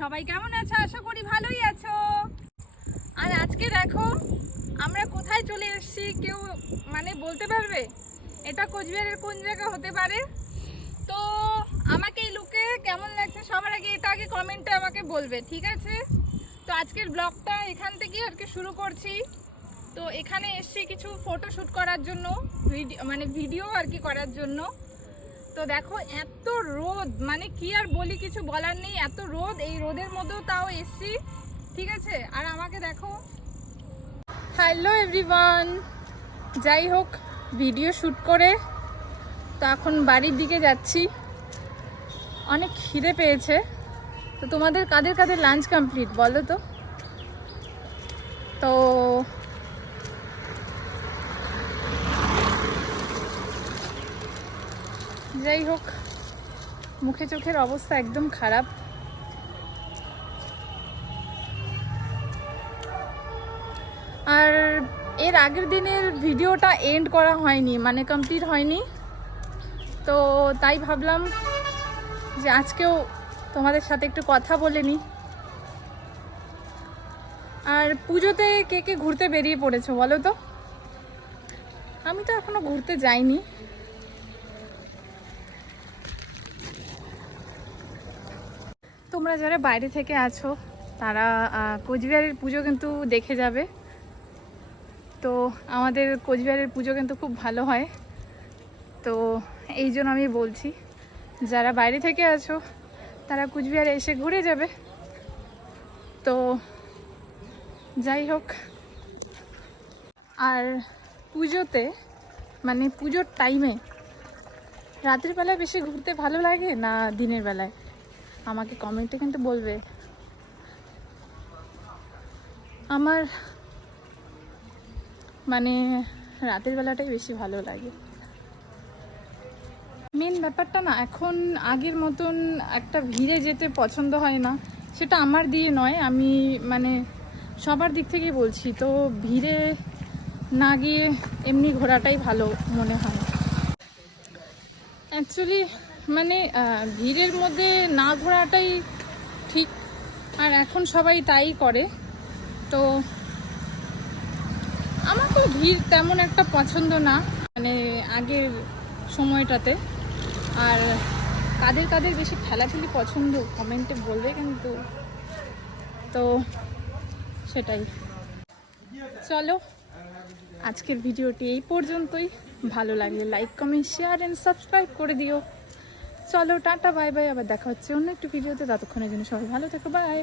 সবাই কেমন আছো? আশা করি ভালোই আছো। আর আজকে দেখো, আমরা কোথায় চলে এসেছি কেউ মানে বলতে পারবে? এটা কোচবিহারের কোন জায়গা হতে পারে? তো আমাকে এই লুকে কেমন লাগছে সবার আগে এটা আগে কমেন্টে আমাকে বলবে, ঠিক আছে? তো আজকের ব্লগটা এখান থেকেই আর কি শুরু করছি। তো এখানে এসেছি কিছু ফটো শ্যুট করার জন্য ভিডিও মানে ভিডিও আর কি করার জন্য। তো দেখো, এত রোদ মানে কি আর বলি, কিছু বলার নেই। এত রোদ, এই রোদের মধ্যেও তাও এসছি, ঠিক আছে? আর আমাকে দেখো। হ্যালো এভরিওয়ান যাই হোক ভিডিও শ্যুট করে তো এখন বাড়ির দিকে যাচ্ছি। অনেক খিদে পেয়েছে। তো তোমাদের কাদের কাদের লাঞ্চ কমপ্লিট বলো তো তো যাই হোক, মুখে চোখের অবস্থা একদম খারাপ। আর এর আগের দিনের ভিডিওটা এন্ড করা হয়নি মানে কমপ্লিট হয়নি। তো তাই ভাবলাম যে আজকেও তোমাদের সাথে একটু কথা বলে নিই। আর পুজোতে কে কে ঘুরতে বেরিয়ে পড়েছো বলো তো? আমি তো এখনও ঘুরতে যাইনি। তোমরা যারা বাইরে থেকে আছো, তারা কোচবিহারের পুজো কিন্তু দেখে যাবে। তো আমাদের কোচবিহারের পুজো কিন্তু খুব ভালো হয়। তো এই জন্য আমি বলছি, যারা বাইরে থেকে আছো, তারা কুচবিহারে এসে ঘুরে যাবে। তো যাই হোক, আর পুজোতে মানে পুজোর টাইমে রাতের বেলায় বেশি ঘুরতে ভালো লাগে না দিনের বেলায়? আমাকে কমেন্টে কিন্তু বলবে। আমার মানে রাতের বেলাটাই বেশি ভালো লাগে। মেন ব্যাপারটা না, এখন আগের মতন একটা ভিড়ে যেতে পছন্দ হয় না। সেটা আমার দিয়ে নয়, আমি মানে সবার দিক থেকেই বলছি। তো ভিড়ে না গিয়ে এমনি ঘোরাটাই ভালো মনে হয়। অ্যাকচুয়ালি মানে ভিড়ের মধ্যে না ঘোরাটাই ঠিক। আর এখন সবাই তাই করে। তো আমার তো ভিড় তেমন একটা পছন্দ না মানে আগের সময়টাতে। আর কাদের কাদের বেশি ঠেলাঠেলি পছন্দ কমেন্টে বলবে কিন্তু, তো সেটাই। চলো, আজকের ভিডিওটি এই পর্যন্তই। ভালো লাগলে like comment share and subscribe করে দিও। চলো, টাটা, বাই বাই, আবার দেখা হচ্ছে অন্য একটু ভিডিওতে। ততক্ষণের জন্য সবাই ভালো থেকো, বাই।